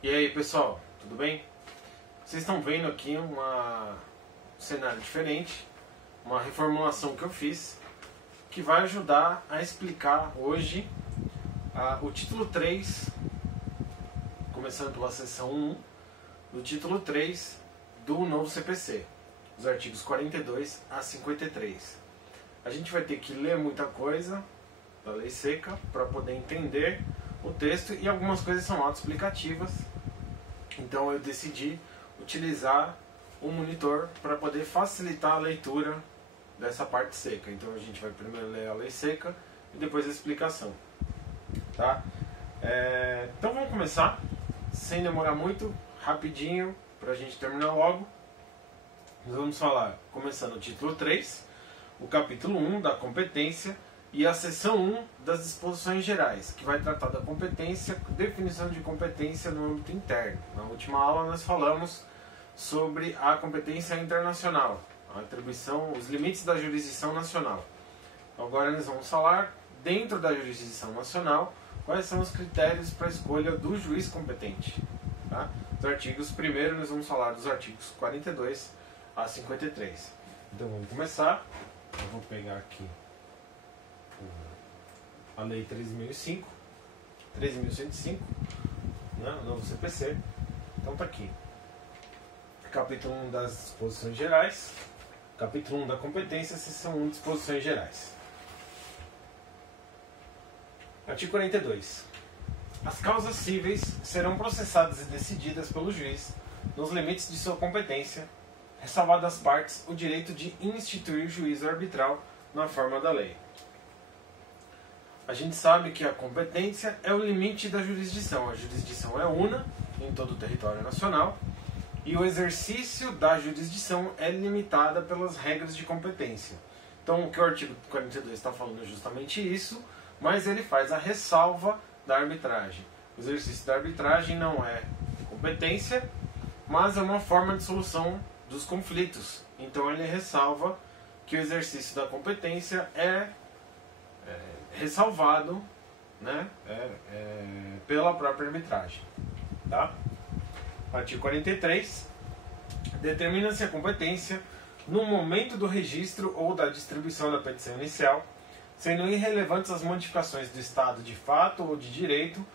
E aí pessoal, tudo bem? Vocês estão vendo aqui um cenário diferente, uma reformulação que eu fiz, que vai ajudar a explicar hoje o título 3, começando pela seção 1, do título 3 do novo CPC, os artigos 42 a 53. A gente vai ter que ler muita coisa da lei seca para poder entender o texto, e algumas coisas são autoexplicativas, então eu decidi utilizar o monitor para poder facilitar a leitura dessa parte seca. Então a gente vai primeiro ler a lei seca e depois a explicação, tá? Então vamos começar, sem demorar muito, rapidinho, para a gente terminar logo. Nós vamos falar, começando o título 3, o capítulo 1 da competência, e a seção 1 das disposições gerais, que vai tratar da competência, definição de competência no âmbito interno. Na última aula nós falamos sobre a competência internacional, a atribuição, os limites da jurisdição nacional. Agora nós vamos falar, dentro da jurisdição nacional, quais são os critérios para a escolha do juiz competente. Tá? Os artigos, primeiro nós vamos falar dos artigos 42 a 53. Então vamos começar. Eu vou pegar aqui a Lei 13.105, né, o novo CPC. Então tá aqui. Capítulo 1 das disposições gerais, capítulo 1 da competência, seção 1 disposições gerais. Artigo 42. As causas cíveis serão processadas e decididas pelo juiz nos limites de sua competência, ressalvado às partes o direito de instituir juízo arbitral na forma da lei. A gente sabe que a competência é o limite da jurisdição. A jurisdição é una em todo o território nacional e o exercício da jurisdição é limitada pelas regras de competência. Então o que o artigo 42 está falando é justamente isso, mas ele faz a ressalva da arbitragem. O exercício da arbitragem não é competência, mas é uma forma de solução dos conflitos. Então ele ressalva que o exercício da competência é ressalvado, né, pela própria arbitragem. Tá? Artigo 43. Determina-se a competência no momento do registro ou da distribuição da petição inicial, sendo irrelevantes as modificações do estado de fato ou de direito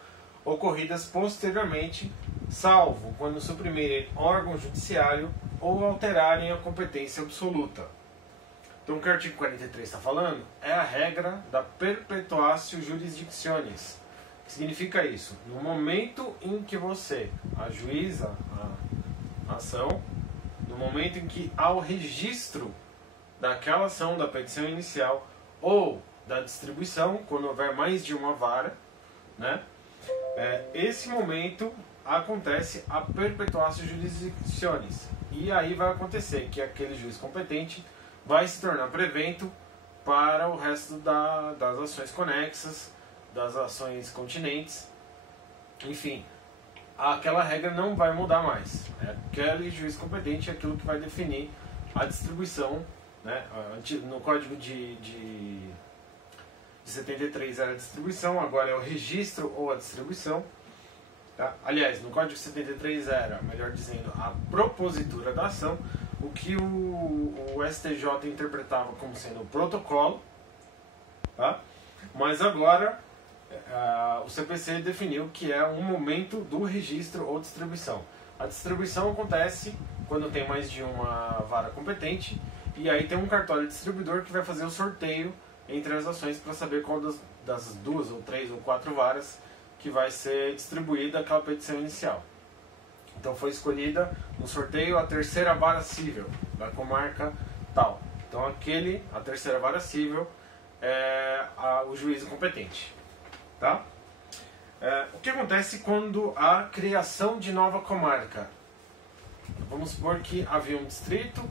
ocorridas posteriormente, salvo quando suprimirem órgão judiciário ou alterarem a competência absoluta. Então o que o artigo 43 está falando é a regra da perpetuatio jurisdictionis. O que significa isso? No momento em que você ajuiza a ação, no momento em que há o registro daquela ação, da petição inicial ou da distribuição, quando houver mais de uma vara, né, esse momento acontece a perpetuatio jurisdictionis. E aí vai acontecer que aquele juiz competente vai se tornar prevento para o resto das ações conexas, das ações continentes. Enfim, aquela regra não vai mudar mais. Aquele juiz competente é aquilo que vai definir a distribuição, né? No Código de 73 era a distribuição, agora é o registro ou a distribuição. Tá? Aliás, no Código 73 era, melhor dizendo, a propositura da ação, o que o STJ interpretava como sendo o protocolo, tá? Mas agora o CPC definiu que é um momento do registro ou distribuição. A distribuição acontece quando tem mais de uma vara competente, e aí tem um cartório distribuidor que vai fazer o sorteio entre as ações para saber qual das 2 ou 3 ou 4 varas que vai ser distribuída aquela petição inicial. Então foi escolhida no sorteio a terceira vara cível da comarca tal. Então a terceira vara cível é o juízo competente. Tá? O que acontece quando há criação de nova comarca? Vamos supor que havia um distrito,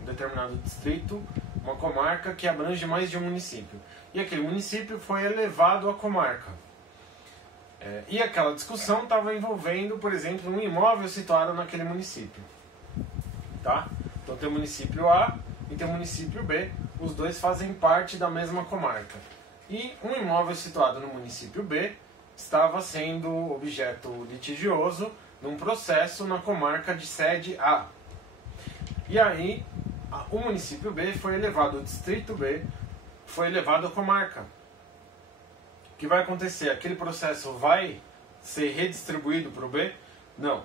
um determinado distrito, uma comarca que abrange mais de um município. E aquele município foi elevado à comarca. E aquela discussão estava envolvendo, por exemplo, um imóvel situado naquele município. Tá? Então tem o município A e tem o município B, os dois fazem parte da mesma comarca. E um imóvel situado no município B estava sendo objeto litigioso num processo na comarca de sede A. E aí, o município B foi elevado, o distrito B foi elevado à comarca. O que vai acontecer? Aquele processo vai ser redistribuído para o B? Não.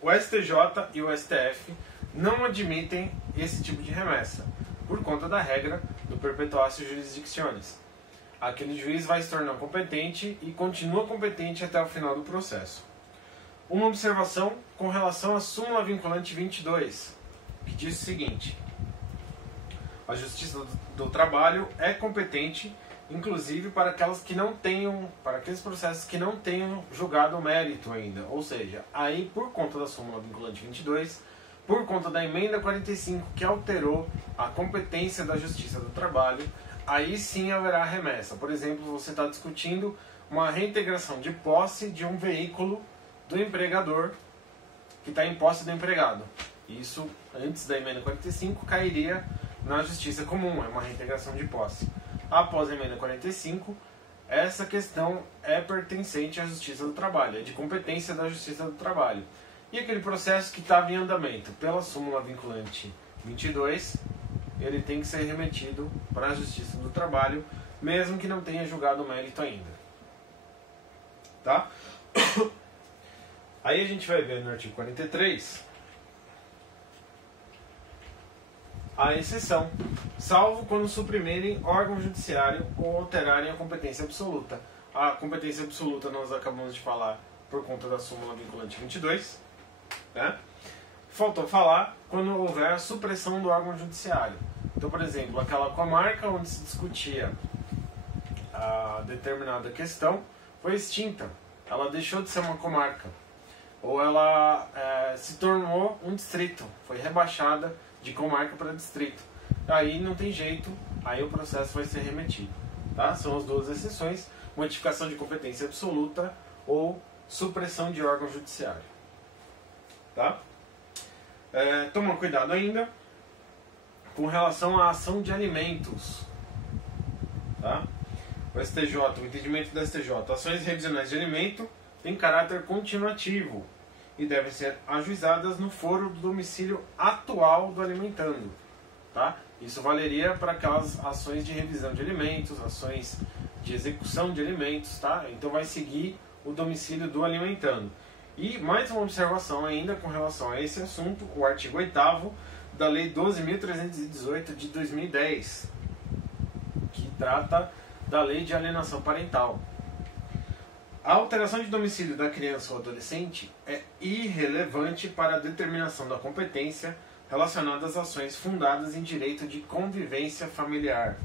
O STJ e o STF não admitem esse tipo de remessa, por conta da regra do perpetuatio jurisdictionis. Aquele juiz vai se tornar competente e continua competente até o final do processo. Uma observação com relação à súmula vinculante 22, que diz o seguinte: a Justiça do Trabalho é competente, inclusive para aquelas que não tenham, para aqueles processos que não tenham julgado o mérito ainda. Ou seja, aí por conta da súmula vinculante 22, por conta da emenda 45 que alterou a competência da Justiça do Trabalho, aí sim haverá remessa. Por exemplo, você está discutindo uma reintegração de posse de um veículo do empregador que está em posse do empregado. Isso, antes da emenda 45, cairia na justiça comum, é uma reintegração de posse. Após a emenda 45, essa questão é pertencente à Justiça do Trabalho, é de competência da Justiça do Trabalho. E aquele processo que estava em andamento pela súmula vinculante 22, ele tem que ser remetido para a Justiça do Trabalho, mesmo que não tenha julgado o mérito ainda. Tá? Aí a gente vai ver no artigo 43 a exceção, salvo quando suprimirem órgão judiciário ou alterarem a competência absoluta. A competência absoluta nós acabamos de falar por conta da súmula vinculante 22. Né? Faltou falar quando houver a supressão do órgão judiciário. Então, por exemplo, aquela comarca onde se discutia a determinada questão foi extinta. Ela deixou de ser uma comarca. Ou ela se tornou um distrito. Foi rebaixada de comarca para distrito. Aí não tem jeito, aí o processo vai ser remetido. Tá? São as duas exceções: modificação de competência absoluta ou supressão de órgão judiciário. Tá? Toma cuidado ainda com relação à ação de alimentos. Tá? O STJ, o entendimento do STJ: ações revisionais de alimento têm caráter continuativo e devem ser ajuizadas no foro do domicílio atual do alimentando. Tá? Isso valeria para aquelas ações de revisão de alimentos, ações de execução de alimentos. Tá? Então vai seguir o domicílio do alimentando. E mais uma observação ainda com relação a esse assunto: o artigo 8º da Lei 12.318 de 2010, que trata da Lei de Alienação Parental. A alteração de domicílio da criança ou adolescente é irrelevante para a determinação da competência relacionada às ações fundadas em direito de convivência familiar,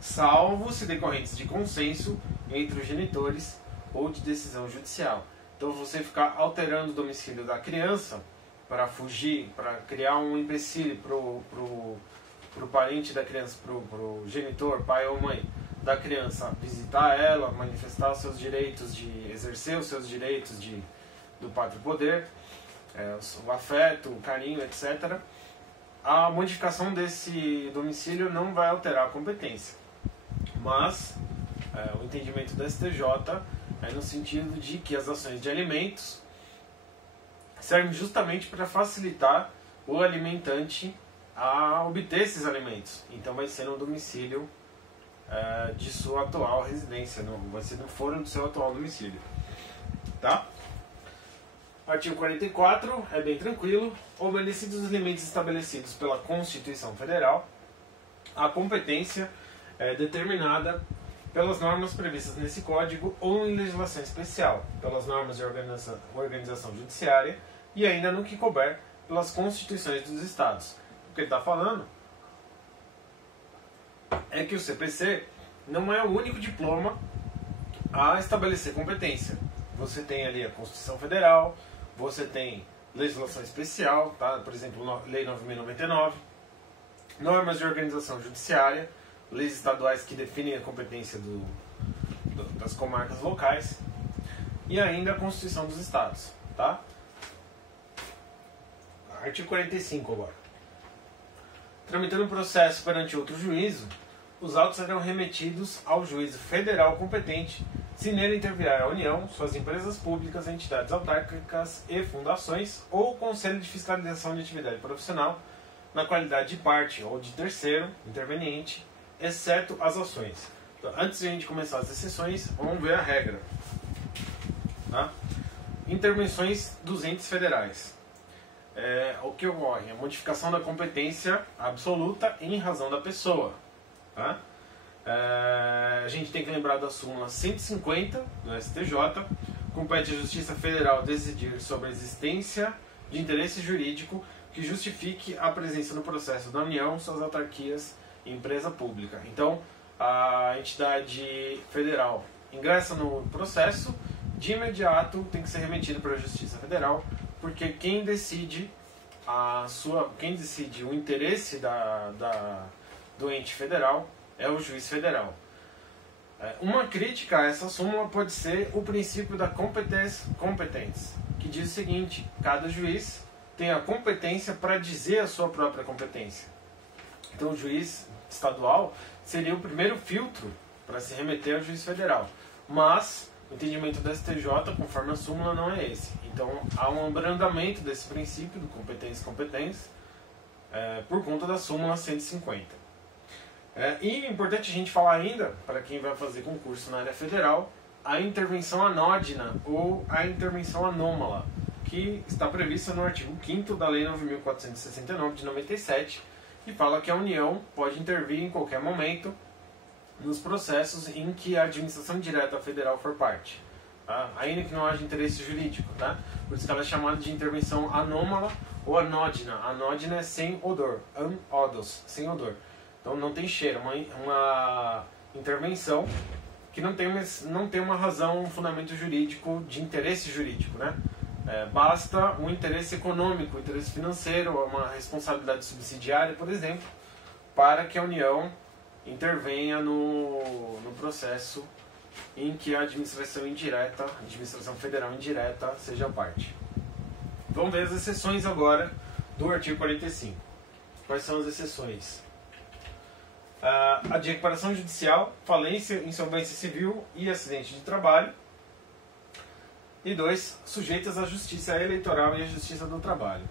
salvo se decorrentes de consenso entre os genitores ou de decisão judicial. Então, você ficar alterando o domicílio da criança para fugir, para criar um empecilho para o parente da criança, para o genitor, pai ou mãe da criança, visitar ela, manifestar os seus direitos, de exercer os seus direitos do pátrio poder, o afeto, o carinho, etc. A modificação desse domicílio não vai alterar a competência. Mas o entendimento da STJ é no sentido de que as ações de alimentos servem justamente para facilitar o alimentante a obter esses alimentos. Então vai ser no domicílio de sua atual residência, vai ser no foro do seu atual domicílio. Tá? Artigo 44 é bem tranquilo. Obedecidos os limites estabelecidos pela Constituição Federal, a competência é determinada pelas normas previstas nesse código ou em legislação especial, pelas normas de organização judiciária e ainda no que couber pelas constituições dos estados. O que ele está falando é que o CPC não é o único diploma a estabelecer competência. Você tem ali a Constituição Federal, você tem legislação especial, tá? Por exemplo, Lei 9.099, normas de organização judiciária, leis estaduais que definem a competência das comarcas locais e ainda a Constituição dos Estados. Tá? Artigo 45 agora. Tramitando o processo perante outro juízo, os autos serão remetidos ao juízo federal competente, se nele intervier a União, suas empresas públicas, entidades autárquicas e fundações, ou o Conselho de Fiscalização de Atividade Profissional, na qualidade de parte ou de terceiro interveniente, exceto as ações. Então, antes de a gente começar as exceções, vamos ver a regra. Tá? Intervenções dos entes federais. O que ocorre? A modificação da competência absoluta em razão da pessoa. Tá? A gente tem que lembrar da súmula 150 do STJ. Compete à Justiça Federal decidir sobre a existência de interesse jurídico que justifique a presença no processo da União, suas autarquias e empresa pública. Então, a entidade federal ingressa no processo, de imediato tem que ser remetido para a Justiça Federal, porque quem decide o interesse do ente federal é o juiz federal. Uma crítica a essa súmula pode ser o princípio da competência, que diz o seguinte: cada juiz tem a competência para dizer a sua própria competência. Então o juiz estadual seria o primeiro filtro para se remeter ao juiz federal. Mas o entendimento da STJ, conforme a súmula, não é esse. Então há um abrandamento desse princípio do competência por conta da súmula 150. E é importante a gente falar ainda, para quem vai fazer concurso na área federal, a intervenção anódina ou a intervenção anômala, que está prevista no artigo 5º da Lei 9.469 de 97, que fala que a União pode intervir em qualquer momento nos processos em que a administração direta federal for parte, tá? Ainda que não haja interesse jurídico, tá? Por isso que ela é chamada de intervenção anômala ou anódina. Anódina é sem odor, anodos, sem odor. Então não tem cheiro, uma intervenção que não tem uma razão, um fundamento jurídico de interesse jurídico, né? Basta um interesse econômico, um interesse financeiro, uma responsabilidade subsidiária, por exemplo, para que a União intervenha no processo em que a administração indireta, a administração federal indireta, seja parte. Vamos ver as exceções agora do artigo 45. Quais são as exceções? A de recuperação judicial, falência, insolvência civil e acidente de trabalho. E 2, sujeitas à justiça eleitoral e à justiça do trabalho.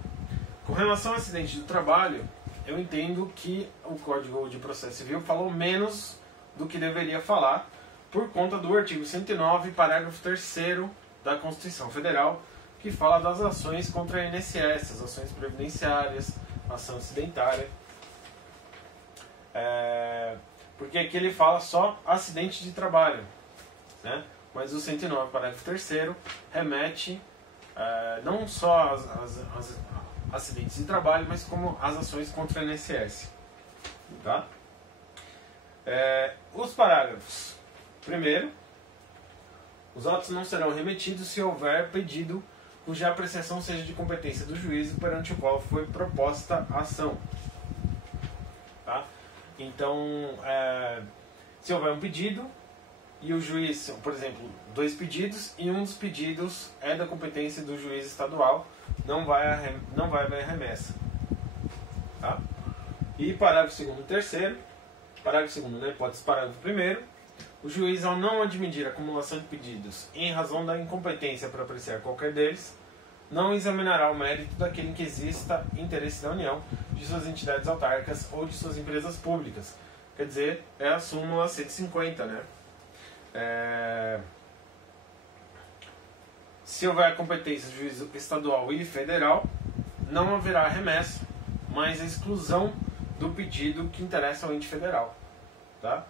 Com relação ao acidente do trabalho, eu entendo que o Código de Processo Civil falou menos do que deveria falar, por conta do artigo 109, parágrafo 3º da Constituição Federal, que fala das ações contra a INSS, as ações previdenciárias, ação acidentária. Porque aqui ele fala só acidente de trabalho, né? Mas o 109, parágrafo 3º, remete não só aos acidentes de trabalho, mas como as ações contra a INSS. Tá? Os parágrafos. Primeiro, os autos não serão remetidos se houver pedido cuja apreciação seja de competência do juízo perante o qual foi proposta a ação. Tá? Então, se houver um pedido e o juiz, por exemplo, 2 pedidos e um dos pedidos é da competência do juiz estadual, não vai haver remessa. Tá? E parágrafo 2º e 3º, parágrafo 2º, né, hipótese parágrafo 1º, o juiz, ao não admitir a acumulação de pedidos em razão da incompetência para apreciar qualquer deles, não examinará o mérito daquele em que exista interesse da União, de suas entidades autárquicas ou de suas empresas públicas. Quer dizer, é a súmula 150, né? Se houver competência de juízo estadual e federal, não haverá remessa, mas a exclusão do pedido que interessa ao ente federal, tá?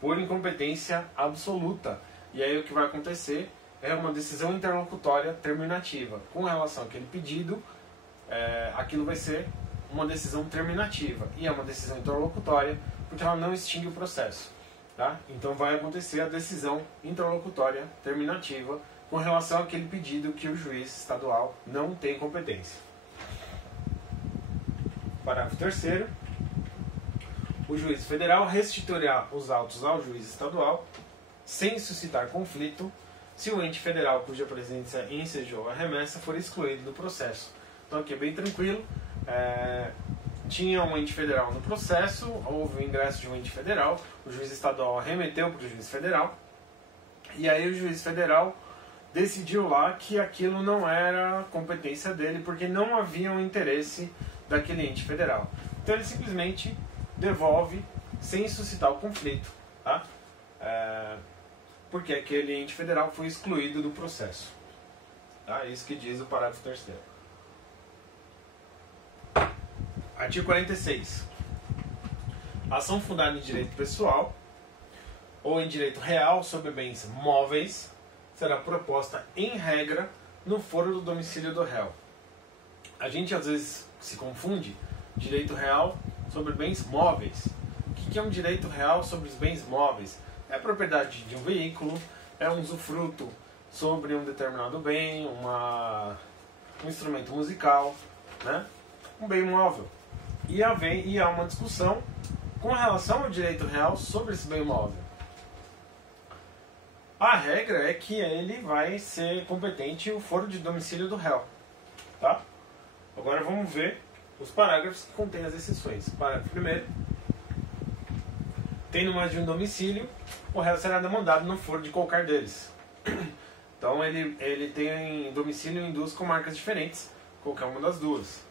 Por incompetência absoluta. E aí o que vai acontecer é uma decisão interlocutória terminativa. Com relação àquele pedido, aquilo vai ser uma decisão terminativa. E é uma decisão interlocutória porque ela não extingue o processo. Tá? Então vai acontecer a decisão interlocutória terminativa com relação àquele pedido que o juiz estadual não tem competência. Parágrafo 3º. O juiz federal restituirá os autos ao juiz estadual sem suscitar conflito se o ente federal cuja presença ensejou a remessa for excluído do processo. Então aqui é bem tranquilo. Tinha um ente federal no processo, houve o ingresso de um ente federal, o juiz estadual remeteu para o juiz federal E aí o juiz federal decidiu lá que aquilo não era competência dele, porque não havia um interesse daquele ente federal. Então ele simplesmente devolve sem suscitar o conflito, tá? Porque aquele ente federal foi excluído do processo. Tá? Isso que diz o parágrafo 3º. Artigo 46. Ação fundada em direito pessoal ou em direito real sobre bens móveis será proposta em regra no foro do domicílio do réu. A gente às vezes se confunde direito real sobre bens móveis. O que é um direito real sobre os bens móveis? É a propriedade de um veículo, é um usufruto sobre um determinado bem, um instrumento musical, né? Um bem móvel. E há uma discussão com relação ao direito real sobre esse bem móvel. A regra é que ele vai ser competente o foro de domicílio do réu. Tá? Agora vamos ver os parágrafos que contêm as exceções. Parágrafo 1º. Tendo mais de um domicílio, o réu será demandado no foro de qualquer deles. Então ele tem domicílio em duas comarcas diferentes, qualquer uma das duas.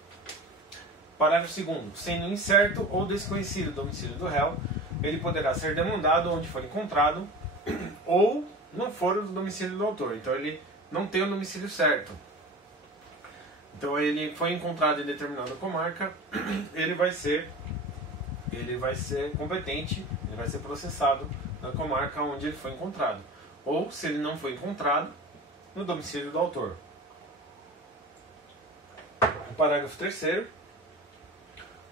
Parágrafo 2º. Sendo incerto ou desconhecido o domicílio do réu, ele poderá ser demandado onde for encontrado ou no foro do domicílio do autor. Então ele não tem o domicílio certo. Então ele foi encontrado em determinada comarca, ele vai ser competente, ele vai ser processado na comarca onde ele foi encontrado. Ou, se ele não foi encontrado, no domicílio do autor. O parágrafo 3º.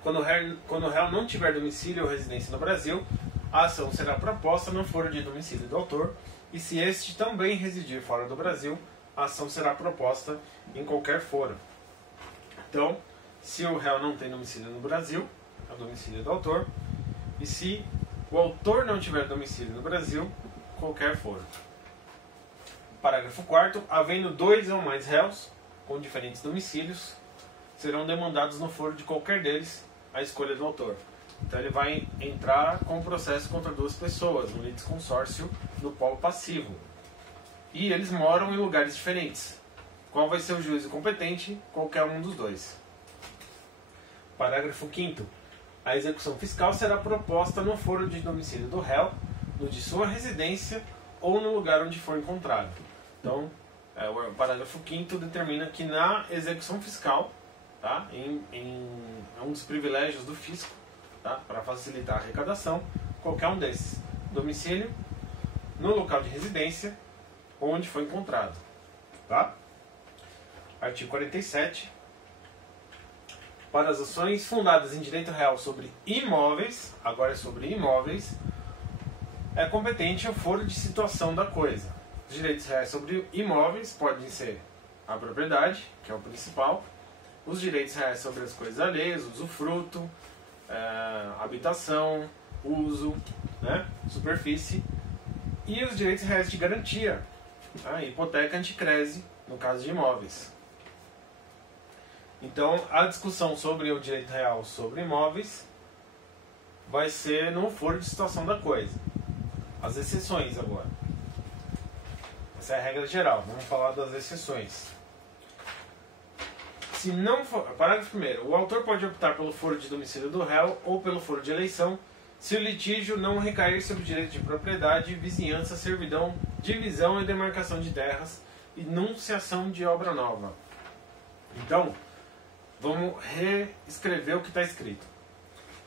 Quando o réu não tiver domicílio ou residência no Brasil, a ação será proposta no foro de domicílio do autor, e se este também residir fora do Brasil, a ação será proposta em qualquer foro. Então, se o réu não tem domicílio no Brasil, é o domicílio do autor, e se o autor não tiver domicílio no Brasil, qualquer foro. Parágrafo 4º. Havendo dois ou mais réus com diferentes domicílios, serão demandados no foro de qualquer deles a escolha do autor. Então ele vai entrar com o processo contra duas pessoas, no litisconsórcio do polo passivo. E eles moram em lugares diferentes. Qual vai ser o juízo competente? Qualquer um dos dois. Parágrafo 5º. A execução fiscal será proposta no foro de domicílio do réu, no de sua residência ou no lugar onde for encontrado. Então, o parágrafo 5º determina que na execução fiscal, tá, é um dos privilégios do fisco, tá, para facilitar a arrecadação, qualquer um desses. Domicílio, no local de residência, onde foi encontrado. Tá? Artigo 47. Para as ações fundadas em direito real sobre imóveis, agora é sobre imóveis, é competente o foro de situação da coisa. Os direitos reais sobre imóveis podem ser a propriedade, que é o principal, os direitos reais sobre as coisas alheias, usufruto, habitação, uso, né, superfície, e os direitos reais de garantia, tá, hipoteca anticrese, no caso de imóveis. Então, a discussão sobre o direito real sobre imóveis vai ser no foro de situação da coisa. As exceções agora. Essa é a regra geral. Vamos falar das exceções. Se não for, parágrafo 1º. O autor pode optar pelo foro de domicílio do réu ou pelo foro de eleição se o litígio não recair sobre o direito de propriedade, vizinhança, servidão, divisão e demarcação de terras e enunciação de obra nova. Então, vamos reescrever o que está escrito.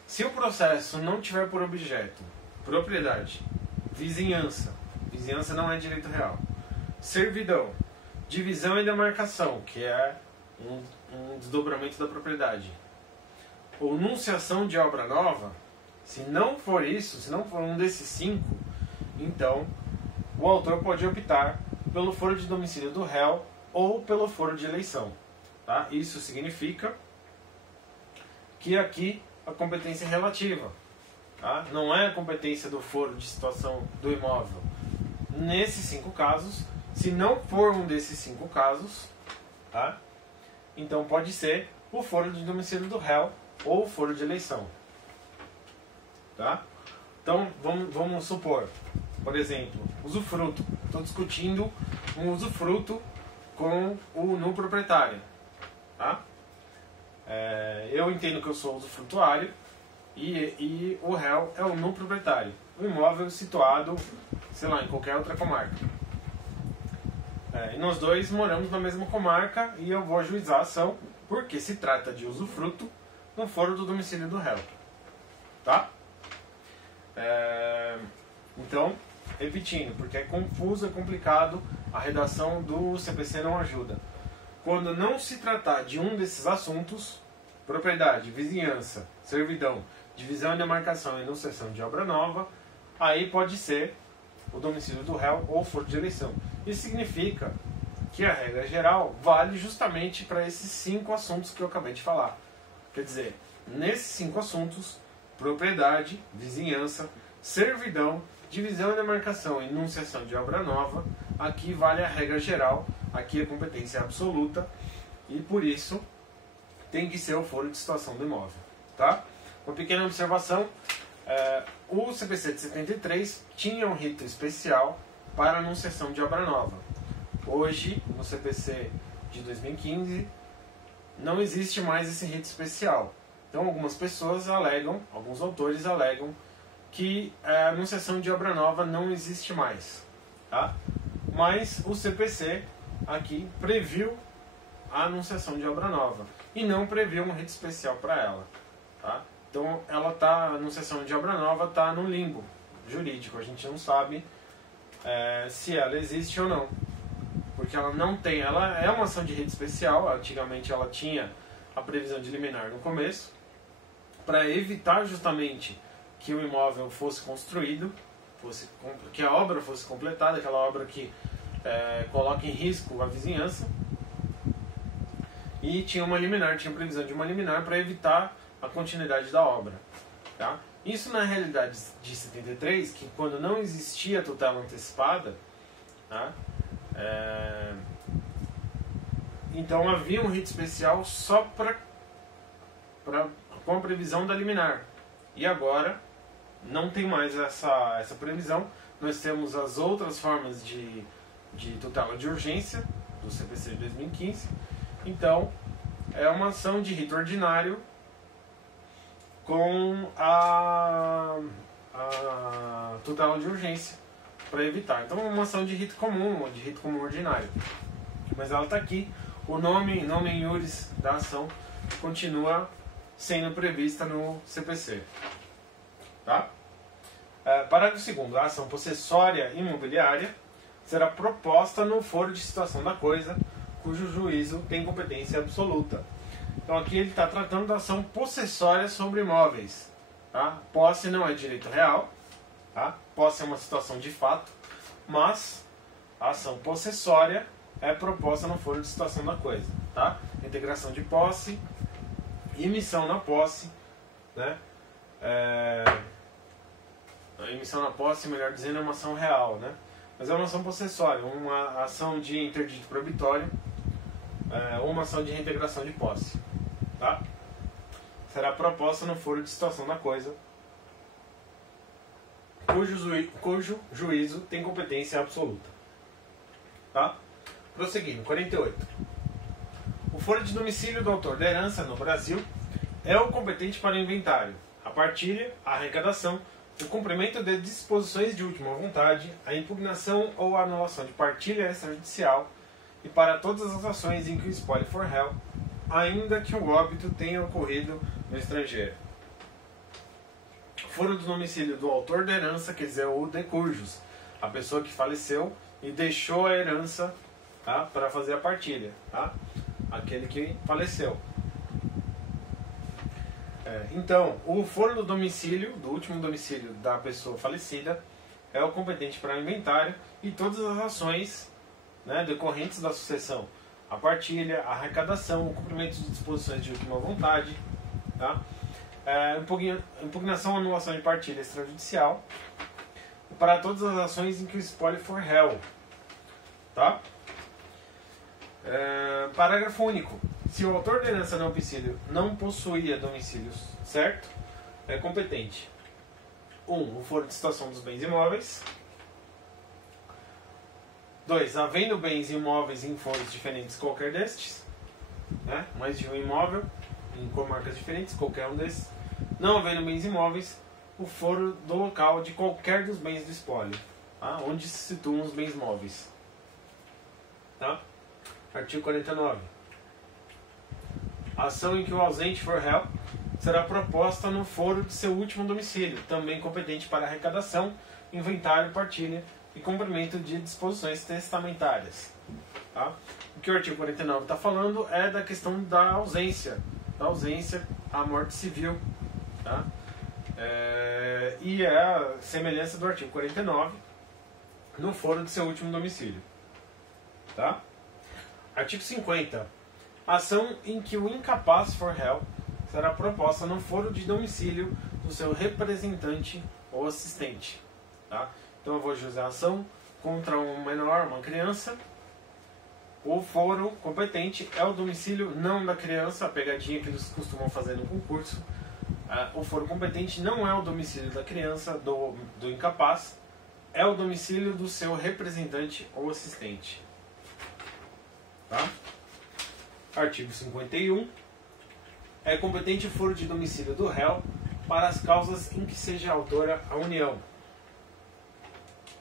Se o processo não tiver por objeto propriedade, vizinhança não é direito real, servidão, divisão e demarcação, que é um desdobramento da propriedade, ou enunciação de obra nova, se não for isso, se não for um desses 5, então o autor pode optar pelo foro de domicílio do réu ou pelo foro de eleição. Tá? Isso significa que aqui a competência é relativa. Tá? Não é a competência do foro de situação do imóvel. Nesses 5 casos, se não for um desses 5 casos, tá? Então pode ser o foro de domicílio do réu ou o foro de eleição. Tá? Então vamos supor, Por exemplo, usufruto. Estou discutindo um usufruto com no proprietário. Tá? Eu entendo que eu sou usufrutuário e o réu é o no proprietário. O imóvel situado, sei lá, em qualquer outra comarca. E nós dois moramos na mesma comarca e eu vou ajuizar a ação porque se trata de usufruto no foro do domicílio do réu. Tá? Então, repetindo, porque é confuso, é complicado, a redação do CPC não ajuda. Quando não se tratar de um desses assuntos, propriedade, vizinhança, servidão, divisão e demarcação e enunciação de obra nova, aí pode ser o domicílio do réu ou foro de eleição. Isso significa que a regra geral vale justamente para esses 5 assuntos que eu acabei de falar. Quer dizer, nesses 5 assuntos, propriedade, vizinhança, servidão, divisão e demarcação e enunciação de obra nova, aqui vale a regra geral, aqui a competência é absoluta e por isso tem que ser o foro de situação do imóvel. Tá? Uma pequena observação, o CPC de 73 tinha um rito especial para anunciação de obra nova. Hoje, no CPC de 2015, não existe mais esse rito especial. Então, algumas pessoas alegam, alguns autores alegam, que a anunciação de obra nova não existe mais. Tá? Mas o CPC aqui previu a anunciação de obra nova e não previu um rito especial para ela. Tá? Então, a anunciação de obra nova está no limbo jurídico. A gente não sabe se ela existe ou não. Porque ela não tem, ela é uma ação de rito especial. Antigamente ela tinha a previsão de liminar no começo, para evitar justamente que o imóvel fosse construído, que a obra fosse completada, aquela obra que coloca em risco a vizinhança. E tinha previsão de uma liminar para evitar a continuidade da obra. Tá? Isso na realidade de 73, que quando não existia tutela antecipada, tá? Então havia um rito especial só com a previsão da liminar. E agora não tem mais essa previsão. Nós temos as outras formas de tutela de urgência do CPC de 2015. Então é uma ação de rito ordinário com a tutela de urgência para evitar. Então é uma ação de rito comum ordinário. Mas ela está aqui. O nome in iuris da ação continua sendo prevista no CPC. Tá? Parágrafo 2º. A ação possessória imobiliária será proposta no foro de situação da coisa, cujo juízo tem competência absoluta. Então aqui ele está tratando da ação possessória sobre imóveis. Tá? Posse não é direito real. Tá? Posse é uma situação de fato. Mas a ação possessória é proposta no foro de situação da coisa. Tá? Integração de posse, emissão na posse, né? A emissão na posse, melhor dizendo, é uma ação real, né? Mas é uma ação possessória, uma ação de interdito proibitório, ou uma ação de reintegração de posse. Tá? Será proposta no foro de situação da coisa, cujo juízo tem competência absoluta. Tá? Prosseguindo, 48. O foro de domicílio do autor da herança no Brasil é o competente para o inventário, a partilha, a arrecadação, o cumprimento de disposições de última vontade, a impugnação ou a anulação de partilha extrajudicial e para todas as ações em que o espólio for réu, ainda que o óbito tenha ocorrido no estrangeiro. Foro do domicílio do autor da herança, quer dizer, o decurjus, a pessoa que faleceu e deixou a herança, tá, para fazer a partilha, tá? Aquele que faleceu. Então, o foro do domicílio, do último domicílio da pessoa falecida, é o competente para o inventário e todas as ações, né, decorrentes da sucessão. A partilha, a arrecadação, o cumprimento de disposições de última vontade, tá? Impugnação ou anulação de partilha extrajudicial, para todas as ações em que o espólio for réu. Tá? Parágrafo único. Se o autor da herança não domicílio não possuía domicílios certo, é competente. 1. O foro de situação dos bens imóveis. 2. Havendo bens imóveis em foros diferentes, qualquer destes, né? Mais de um imóvel em comarcas diferentes, qualquer um desses. Não havendo bens imóveis, o foro do local de qualquer dos bens do espólio, tá? Onde se situam os bens móveis. Tá? Artigo 49. A ação em que o ausente for réu será proposta no foro de seu último domicílio, também competente para arrecadação, inventário, partilha e cumprimento de disposições testamentárias. Tá? O que o artigo 49 está falando é da questão da ausência à morte civil. Tá? E é a semelhança do artigo 49 no foro de seu último domicílio. Tá? Artigo 50. Ação em que o incapaz for réu será proposta no foro de domicílio do seu representante ou assistente. Tá? Então eu vou juizar a ação contra um menor, uma criança. O foro competente é o domicílio não da criança, a pegadinha que eles costumam fazer no concurso. O foro competente não é o domicílio da criança, do incapaz, é o domicílio do seu representante ou assistente. Tá? Artigo 51. É competente o foro de domicílio do réu para as causas em que seja autora a União.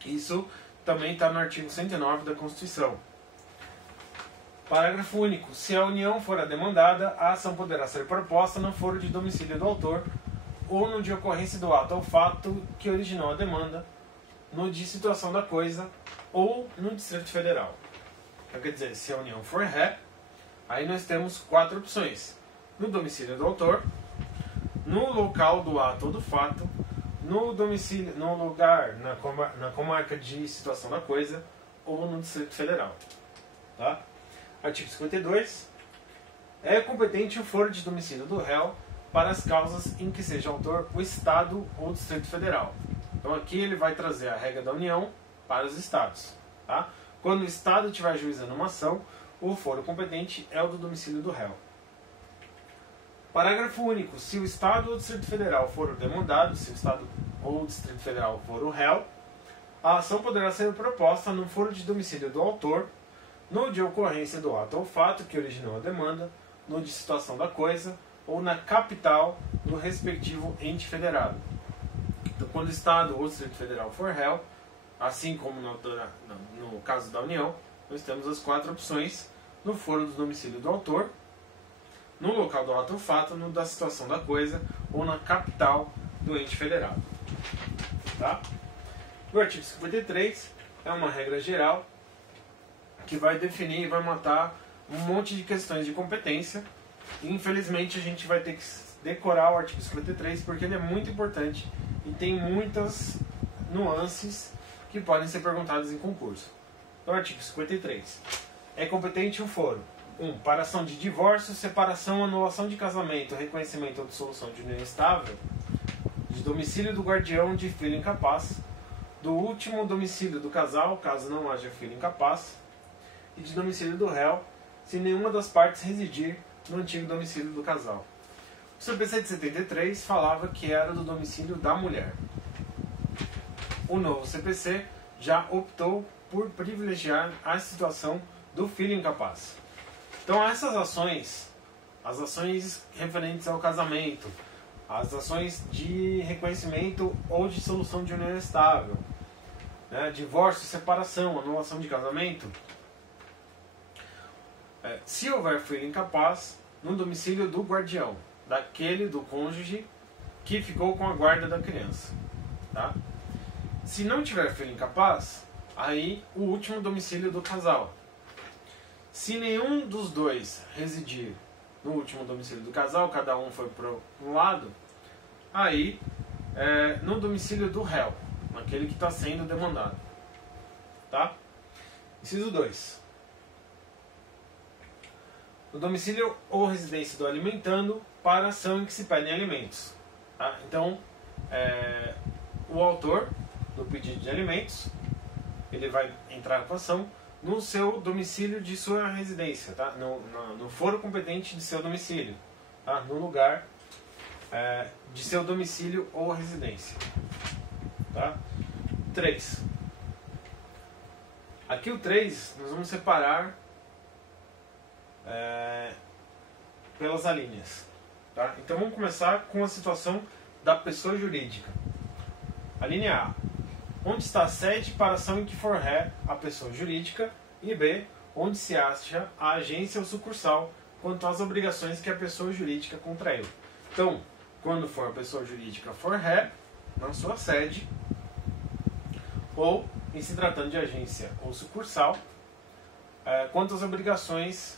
Isso também está no artigo 109 da Constituição. Parágrafo único. Se a União for a demandada, a ação poderá ser proposta no foro de domicílio do autor ou no de ocorrência do ato ou fato que originou a demanda, no de situação da coisa ou no Distrito Federal. Então, quer dizer, se a União for ré, aí nós temos 4 opções: no domicílio do autor, no local do ato ou do fato, no domicílio, no lugar, na comarca de situação da coisa ou no Distrito Federal. Tá? Artigo 52. É competente o foro de domicílio do réu para as causas em que seja autor o Estado ou o Distrito Federal. Então aqui ele vai trazer a regra da União para os Estados. Tá? Quando o Estado estiver ajuizando uma ação, o foro competente é o do domicílio do réu. Parágrafo único. Se o Estado ou o Distrito Federal for o demandado, se o Estado ou o Distrito Federal for o réu, a ação poderá ser proposta no foro de domicílio do autor, no de ocorrência do ato ou fato que originou a demanda, no de situação da coisa ou na capital do respectivo ente federado. Então, quando o Estado ou o Distrito Federal for réu, assim como no caso da União, nós temos as 4 opções: no foro do domicílio do autor, no local do ato ou fato, no da situação da coisa ou na capital do ente federado. Tá? O artigo 53 é uma regra geral que vai definir e vai matar um monte de questões de competência. E, infelizmente, a gente vai ter que decorar o artigo 53 porque ele é muito importante e tem muitas nuances que podem ser perguntadas em concurso. Então, artigo 53. É competente o foro: 1. Para ação de divórcio, separação, anulação de casamento, reconhecimento ou dissolução de união estável, de domicílio do guardião de filho incapaz, do último domicílio do casal, caso não haja filho incapaz, e de domicílio do réu, se nenhuma das partes residir no antigo domicílio do casal. O CPC de 73 falava que era do domicílio da mulher. O novo CPC já optou por privilegiar a situação do filho incapaz. Então essas ações, as ações referentes ao casamento, as ações de reconhecimento ou de solução de união estável, né, divórcio, separação, anulação de casamento, se houver filho incapaz, no domicílio do guardião, daquele do cônjuge que ficou com a guarda da criança. Tá? Se não tiver filho incapaz, aí o último domicílio do casal. Se nenhum dos dois residir no último domicílio do casal, cada um foi para um lado, aí no domicílio do réu, naquele que está sendo demandado. Tá? Inciso 2. O domicílio ou residência do alimentando para ação em que se pedem alimentos. Tá? Então, o autor do pedido de alimentos, ele vai entrar com a ação no seu domicílio de sua residência, tá? No foro competente de seu domicílio, tá? No lugar de seu domicílio ou residência. Tá? 3. Aqui o 3 nós vamos separar pelas alíneas. Tá? Então vamos começar com a situação da pessoa jurídica. A linha A. Onde está a sede para ação em que for ré a pessoa jurídica. E B. Onde se acha a agência ou sucursal quanto às obrigações que a pessoa jurídica contraiu. Então, quando for a pessoa jurídica for ré, na sua sede, ou, em se tratando de agência ou sucursal, quanto às obrigações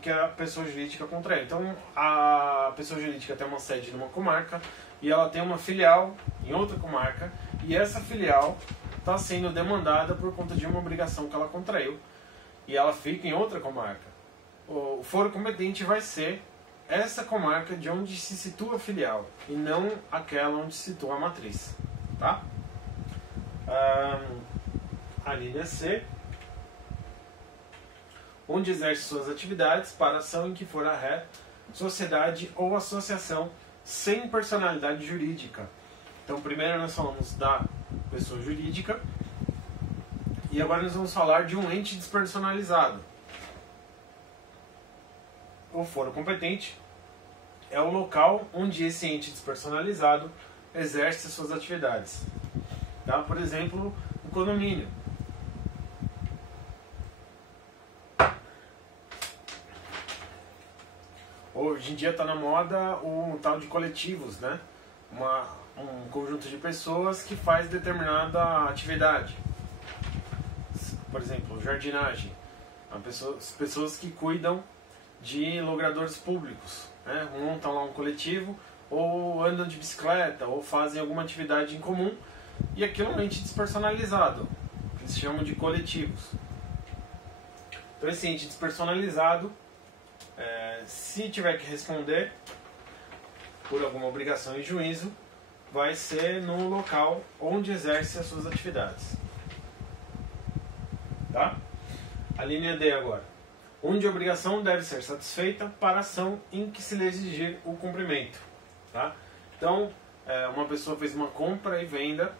que a pessoa jurídica contraiu. Então, a pessoa jurídica tem uma sede numa comarca e ela tem uma filial em outra comarca e essa filial está sendo demandada por conta de uma obrigação que ela contraiu e ela fica em outra comarca. O foro competente vai ser essa comarca de onde se situa a filial e não aquela onde se situa a matriz. Tá? A linha C. Onde exerce suas atividades para ação em que for a ré, sociedade ou associação sem personalidade jurídica. Então, primeiro nós falamos da pessoa jurídica e agora nós vamos falar de um ente despersonalizado. O foro competente é o local onde esse ente despersonalizado exerce suas atividades. Tá? Por exemplo, o condomínio. Hoje em dia está na moda o tal de coletivos, né? Um conjunto de pessoas que faz determinada atividade. Por exemplo, jardinagem. Pessoas que cuidam de logradouros públicos, né? Montam lá um coletivo, ou andam de bicicleta, ou fazem alguma atividade em comum, e aquilo é um ente despersonalizado, que eles chamam de coletivos. Então esse ente despersonalizado, se tiver que responder por alguma obrigação em juízo, vai ser no local onde exerce as suas atividades. Tá? A linha D agora. Onde a obrigação deve ser satisfeita para a ação em que se lhe exigir o cumprimento. Tá? Então, uma pessoa fez uma compra e venda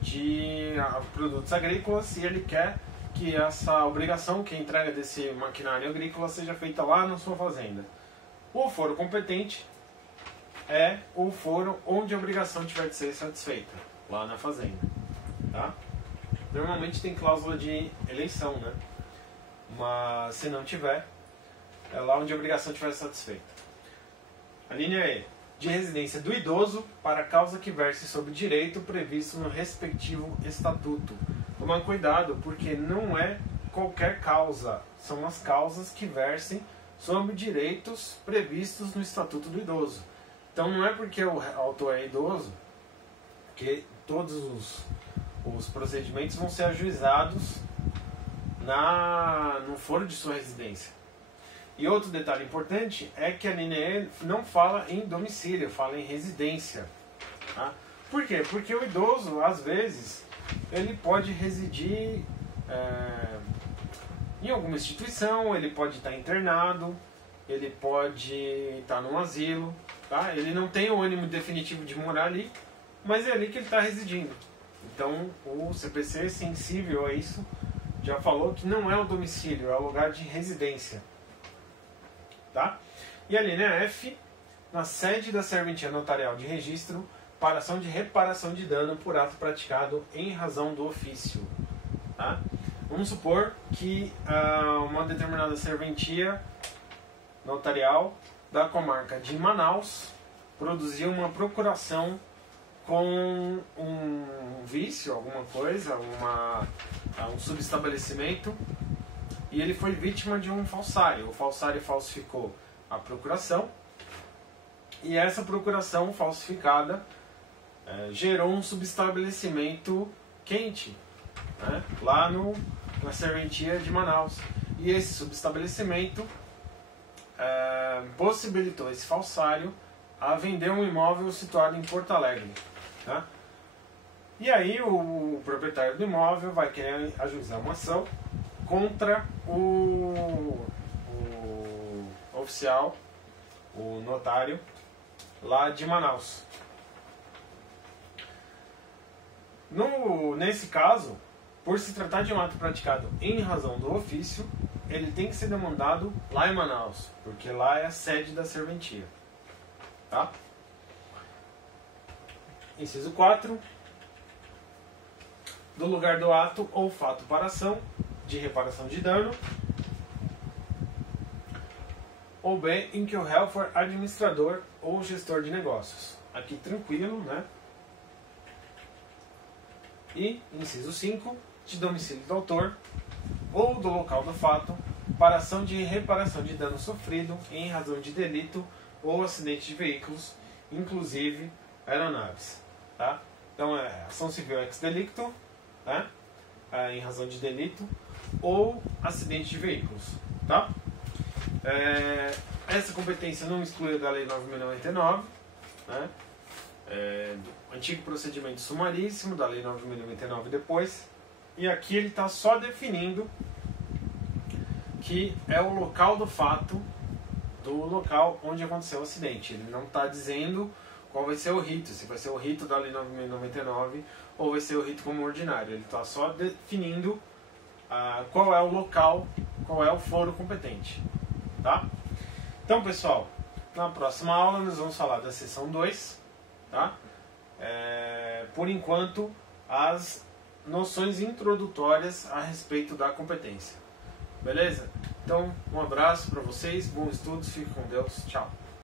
de produtos agrícolas e ele quer que essa obrigação, que a entrega desse maquinário agrícola seja feita lá na sua fazenda. O foro competente é o foro onde a obrigação tiver de ser satisfeita, lá na fazenda. Tá? Normalmente tem cláusula de eleição, né? Mas se não tiver, é lá onde a obrigação estiver satisfeita. A linha E. De residência do idoso para a causa que verse sobre direito previsto no respectivo estatuto. Tomar cuidado, porque não é qualquer causa, são as causas que versem sobre direitos previstos no Estatuto do Idoso. Então não é porque o autor é idoso que todos os procedimentos vão ser ajuizados no foro de sua residência. E outro detalhe importante é que a linha E não fala em domicílio, fala em residência. Tá? Por quê? Porque o idoso, às vezes, ele pode residir em alguma instituição, ele pode estar internado, ele pode estar num asilo, tá? Ele não tem o ânimo definitivo de morar ali, mas é ali que ele está residindo. Então o CPC, sensível a isso, já falou que não é o domicílio, é o lugar de residência. Tá? E a linha F, na sede da serventia notarial de registro, para ação de reparação de dano por ato praticado em razão do ofício. Tá? Vamos supor que uma determinada serventia notarial da comarca de Manaus produziu uma procuração com um vício, alguma coisa, um subestabelecimento, e ele foi vítima de um falsário. O falsário falsificou a procuração, e essa procuração falsificada gerou um subestabelecimento quente, né, lá na serventia de Manaus. E esse subestabelecimento possibilitou esse falsário a vender um imóvel situado em Porto Alegre. Tá? E aí o proprietário do imóvel vai querer ajuizar uma ação contra o oficial, o notário, lá de Manaus. Nesse caso, Por se tratar de um ato praticado em razão do ofício, ele tem que ser demandado lá em Manaus, porque lá é a sede da serventia. Tá? Inciso 4. Do lugar do ato ou fato para ação de reparação de dano, ou B, em que o réu for administrador ou gestor de negócios. Aqui tranquilo, né? E, inciso 5, de domicílio do autor ou do local do fato para ação de reparação de dano sofrido em razão de delito ou acidente de veículos, inclusive aeronaves. Tá? Então, é ação civil ex delicto, né? Em razão de delito ou acidente de veículos. Tá? Essa competência não exclui a da Lei 9.099, né? Antigo procedimento sumaríssimo da Lei 9.099 depois. E aqui ele está só definindo que é o local do fato, do local onde aconteceu o acidente. Ele não está dizendo qual vai ser o rito, se vai ser o rito da Lei 9.099 ou vai ser o rito como ordinário. Ele está só definindo qual é o local, qual é o foro competente. Tá? Então, pessoal, na próxima aula nós vamos falar da seção 2. Tá? Por enquanto, as noções introdutórias a respeito da competência. Beleza? Então, um abraço para vocês, bons estudos, fiquem com Deus, tchau.